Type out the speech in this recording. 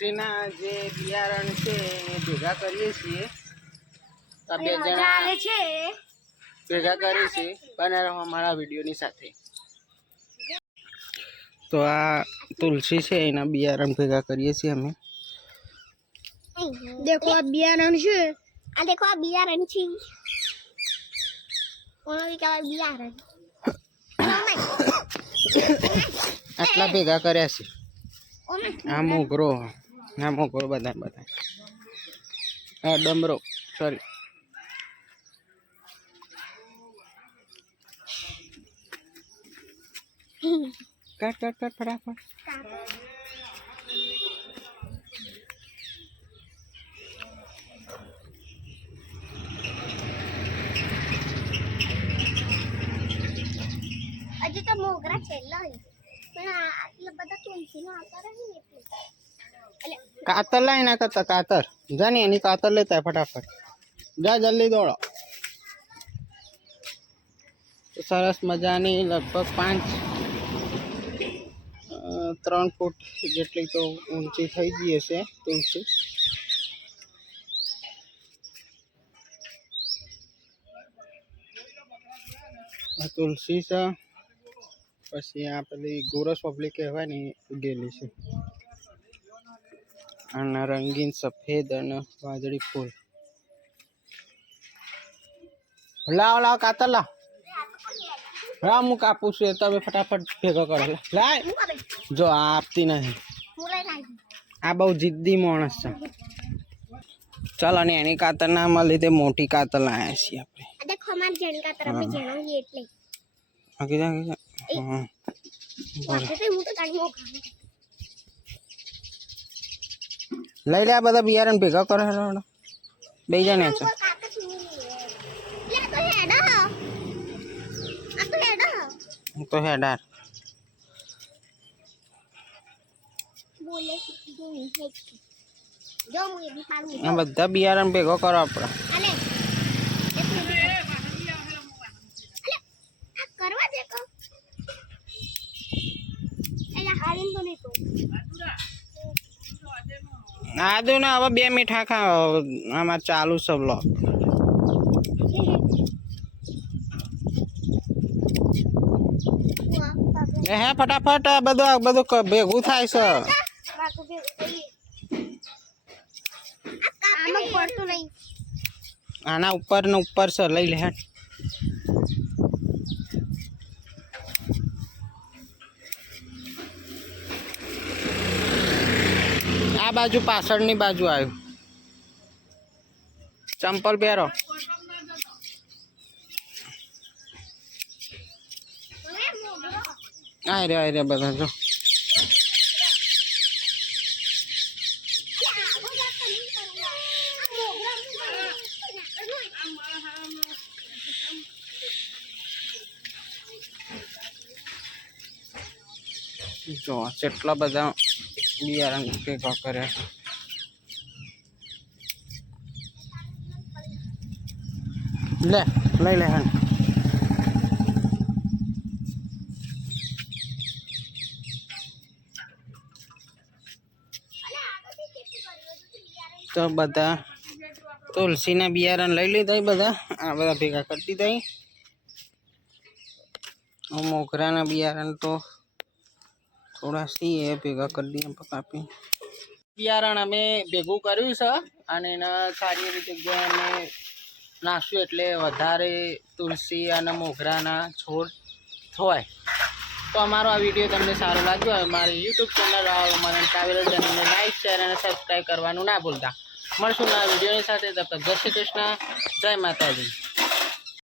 તુલસીના જે બિયારણ છે એ ભેગા કરીએ છીએ. આ બે જણા ભેગા કરીએ છીએ. બને રહો અમારા વિડીયોની સાથે. તો આ તુલસી છે એના બિયારણ ભેગા કરીએ છીએ અમે. देखो अब बियारण છે આ देखो આ બિયારણ છે ઓનો કે બિયારણ આટલા ભેગા કર્યા છે. આ મોગરો બધા આ ડમરો સોરી કાટ ફટાફટ. હજી તો મોગરા છેલ્લા પણ આટલા બધા તુલસીનો આકાર નહીં એટલે કાતર લાઈ ના કરતા કાતર જા ને એની કાતર લેતા ફટાફટ જા જલ્દી દોડો. સરસ મજાની લગભગ 3 ફૂટ જેટલી તો ઊંચી થઈ ગઈ હશે તુલસી. આ તુલસી છે. પછી આ પેલી ગોરસ પબ્લિક કહેવાય ને ઉગેલી છે. આના રંગીન સફેદ અને વાદળી ફૂલ. લાવ કાતર લાવ. હા હું કાપું છું તમે ફટાફટ ભેગો કરો. લાય જો આ આપતી નહીં. આ બહુ જિદ્દી માણસ છે. ચાલ અને એની કાતર ના મળી તે મોટી કાતર લાયા છીએ આપણે. દેખો અમાર જેણી કાતર અમે જેણો એટલે કીધા હું તો તારી લઈ લે આ બધા બિયારણ ભેગા કરે બે જણા છે. તો હેડાર આ બધા બિયારણ ભેગો કરો આપણે. આદુ ને હવે 2 મીઠા ખાઓ આમાં ચાલુ છે બ્લોગ. હે ફટાફટ બધું ભેગું થાય છે. આના ઉપર ને ઉપર છે લઈ લે. આ બાજુ પાછળની બાજુ આવ્યું. ચંપલ પહેરો. આ રે બધા જો કેટલા બધા બિયારણ ભેગા કર્યા. લઈ લે હા. તો બધા તુલસીના બિયારણ લઈ લીધા બધા. આ બધા ભેગા કરી દીધા. મોગરાના બિયારણ તો થોડા સી ભેગા કરી દઈએ કાપી. બિયારણ અમે ભેગું કર્યું છે અને એના સારી રીતે અમે નાખશું એટલે વધારે તુલસી અને મોગરાના છોડ થાય. તો અમારો આ વિડીયો તમને સારો લાગ્યો હોય મારી યુટ્યુબ ચેનલ મને ટ્રાવેલર ચેનલને લાઈક શેર અને સબસ્ક્રાઈબ કરવાનું ના ભૂલતા. મળશું આ વિડીયોની સાથે. તબ તક જય શ્રી કૃષ્ણ, જય માતાજી.